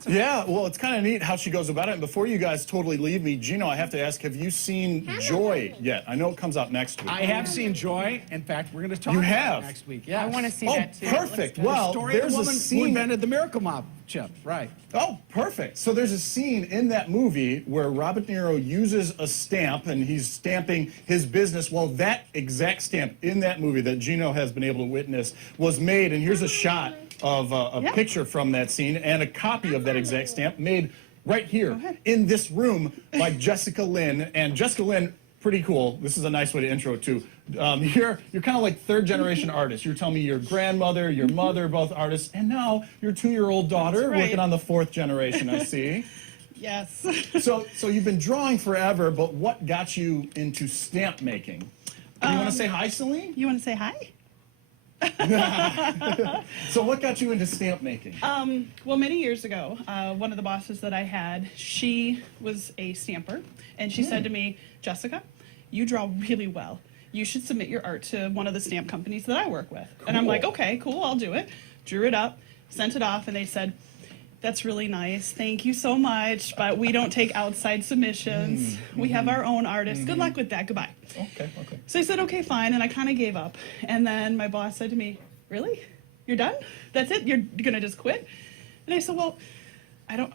So. Yeah, well, it's kind of neat how she goes about it. And before you guys totally leave me, Gino, I have to ask, have you seen Joy yet? I know it comes out next week. I have seen Joy. In fact, we're going to talk You about have? it next week. Yeah. I want to see that too. Perfect. The Well, story of there's the a woman who scene. invented the Miracle Mop chip. Right. Oh, perfect. So there's a scene in that movie where Robert De Niro uses a stamp and he's stamping his business. Well, that exact stamp in that movie that Gino has been able to witness was made, and here's a shot of a picture from that scene and a copy of that exact stamp made right here in this room by Jessica Lynn. And Jessica Lynn, pretty cool. This is a nice way to intro too. You're kind of like third generation artist. You're telling me your grandmother, your mother, both artists, and now your 2-year-old daughter working on the 4th generation, I see. Yes. So you've been drawing forever, but what got you into stamp making? You want to say hi, Celine? You want to say hi? So what got you into stamp making? Well, many years ago, one of the bosses that I had, she was a stamper, and she said to me, Jessica, you draw really well. You should submit your art to one of the stamp companies that I work with. Cool. And I'm like, okay, cool, I'll do it. Drew it up, sent it off, and they said, that's really nice. Thank you so much, but we don't take outside submissions. We have our own artists. Good luck with that. Goodbye. Okay. So I said, okay, fine, and I kind of gave up. And then my boss said to me, really? You're done? That's it? You're going to just quit? And I said, well,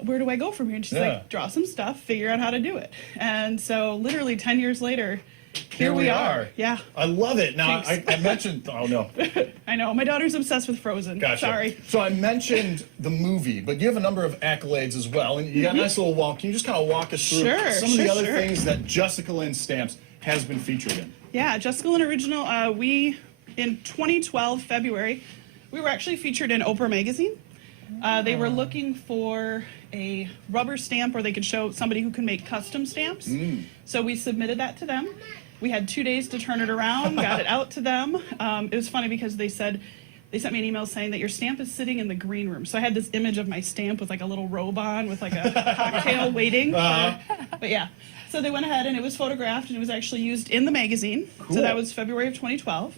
where do I go from here? And she's like, draw some stuff, figure out how to do it. And so literally 10 years later, here we are. Yeah. I love it. Now, I mentioned, oh no. I know, my daughter's obsessed with Frozen. Gotcha. Sorry. So I mentioned the movie, but you have a number of accolades as well, and you got a nice little wall. Can you just kind of walk us through some of the other things that Jessica Lynn Stamps has been featured in? Yeah, Jessica Lynn Original, in 2012, February, we were actually featured in Oprah Magazine. They were looking for a rubber stamp where they could show somebody who can make custom stamps. So we submitted that to them. We had 2 days to turn it around, got it out to them. It was funny because they sent me an email saying that your stamp is sitting in the green room. So I had this image of my stamp with like a little robe on with like a cocktail waiting. But yeah, so they went ahead and it was photographed and it was actually used in the magazine. Cool. So that was February of 2012.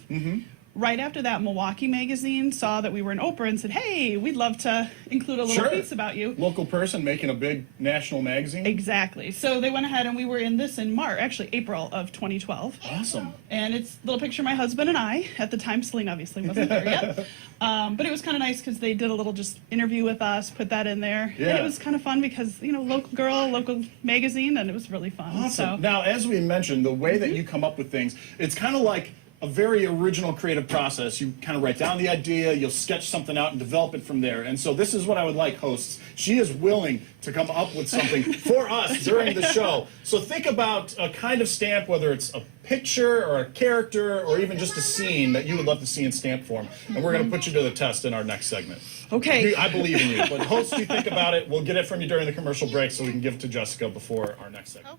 Right after that, Milwaukee magazine saw that we were in Oprah and said, hey, we'd love to include a little piece about you. Local person making a big national magazine? Exactly. So they went ahead and we were in this in March, actually April of 2012. Awesome. And it's a little picture of my husband and I. At the time, Celine obviously wasn't there yet. But it was kind of nice because they did a little just interview with us, put that in there. Yeah. And it was kind of fun because, you know, local girl, local magazine, and it was really fun. Awesome. So. Now, as we mentioned, the way that you come up with things, it's kind of like a very original creative process. You kind of write down the idea, you'll sketch something out and develop it from there. And so this is what I would like, hosts. She is willing to come up with something for us during the show. So think about a kind of stamp, whether it's a picture or a character or even just a scene that you would love to see in stamp form. And we're going to put you to the test in our next segment. Okay. I believe in you. But hosts, you think about it. We'll get it from you during the commercial break so we can give it to Jessica before our next segment.